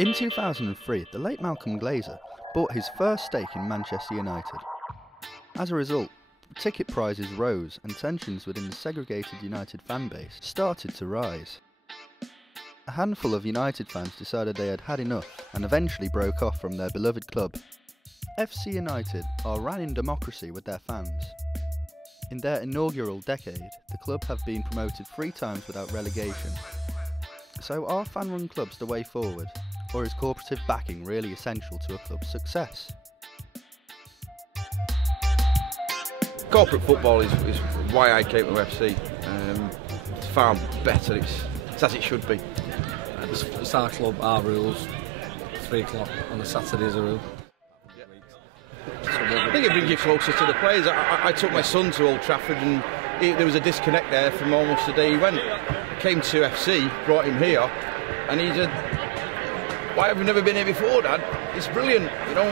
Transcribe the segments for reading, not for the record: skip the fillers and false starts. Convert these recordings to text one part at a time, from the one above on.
In 2003, the late Malcolm Glazer bought his first stake in Manchester United. As a result, ticket prices rose and tensions within the segregated United fan base started to rise. A handful of United fans decided they had had enough and eventually broke off from their beloved club. FC United are ran in democracy with their fans. In their inaugural decade, the club have been promoted 3 times without relegation. So are fan-run clubs the way forward, or is corporative backing really essential to a club's success? Corporate football is why I came to FC. It's far better, it's as it should be. It's our club, our rules. 3 o'clock on a Saturday is a rule. I think it brings you closer to the players. I took my son to Old Trafford and there was a disconnect there from almost the day he went. Came to FC, brought him here, and he said, "Why have we never been here before, Dad? It's brilliant. You know,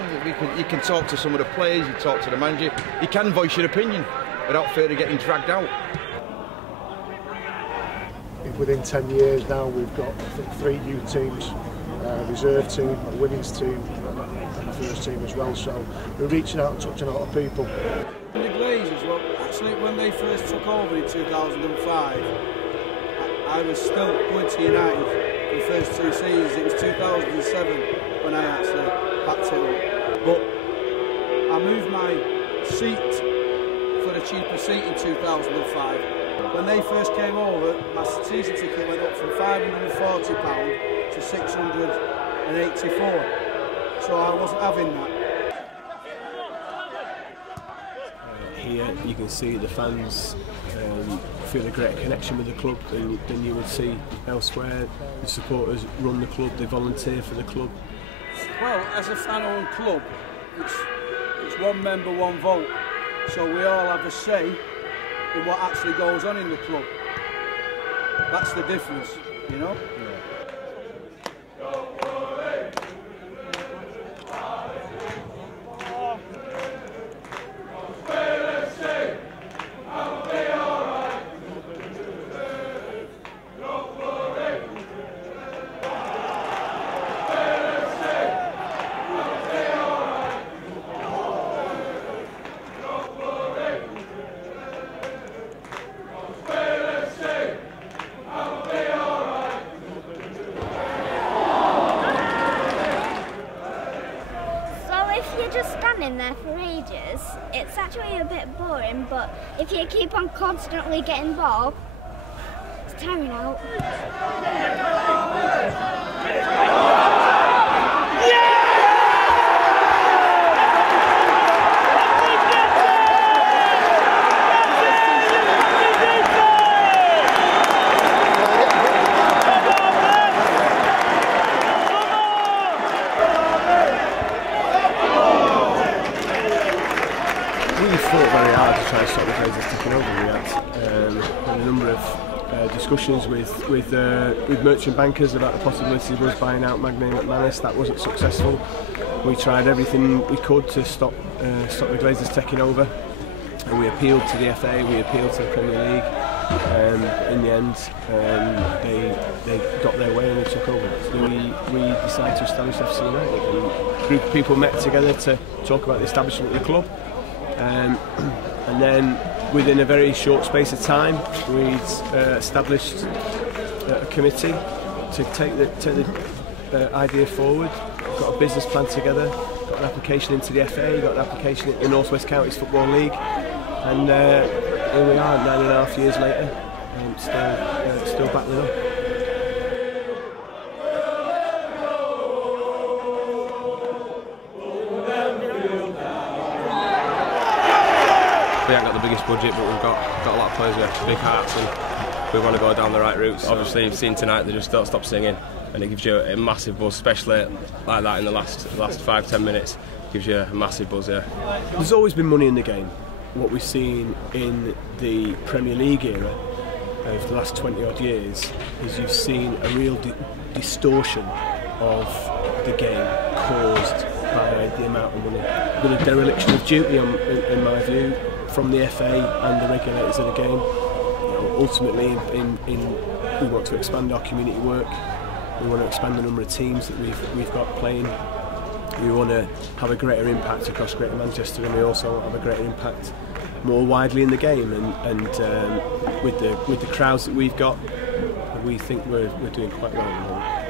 you can talk to some of the players, you talk to the manager, you can voice your opinion without fear of getting dragged out." Within 10 years now, we've got, I think, 3 new teams, a reserve team, a women's team, and a first team as well. So we're reaching out and touching a lot of people. The Glazers, well, actually, when they first took over in 2005, I was still going to United for the first 2 seasons. It was 2007 when I actually packed it up. But I moved my seat for a cheaper seat in 2005. When they first came over, my season ticket went up from £540 to £684. So I wasn't having that. Here you can see the fans feel a greater connection with the club than you would see elsewhere. The supporters run the club, they volunteer for the club. Well, as a fan-owned club, it's 1 member, 1 vote. So we all have a say in what actually goes on in the club. That's the difference, you know? Just standing there for ages, it's actually a bit boring, but if you keep on constantly getting involved, it's tiring out. We fought very hard to try and stop the Glazers taking over. We had a number of discussions with merchant bankers about the possibility of us buying out Magnay McManus. That wasn't successful. We tried everything we could to stop the Glazers taking over, and we appealed to the FA, we appealed to the Premier League. In the end, they got their way and they took over. So we decided to establish FC United, and a group of people met together to talk about the establishment of the club. And then within a very short space of time, we'd established a committee to take the idea forward. Got a business plan together, got an application into the FA, got an application in the North West Counties Football League, and here we are 9.5 years later, still battling on. We haven't got the biggest budget, but we've got a lot of players with big hearts, and we want to go down the right route. So obviously, you've seen tonight they just don't stop singing, and it gives you a massive buzz, especially like that in the last 5-10 minutes. Gives you a massive buzz here. There's always been money in the game. What we've seen in the Premier League era over the last 20 odd years is you've seen a real distortion of the game caused by the amount of money. There's been a dereliction of duty, in my view, from the FA and the regulators of the game. You know, ultimately, we want to expand our community work. We want to expand the number of teams that we've got playing. We want to have a greater impact across Greater Manchester, and we also want to have a greater impact more widely in the game. And with the crowds that we've got, we think we're doing quite well at the moment.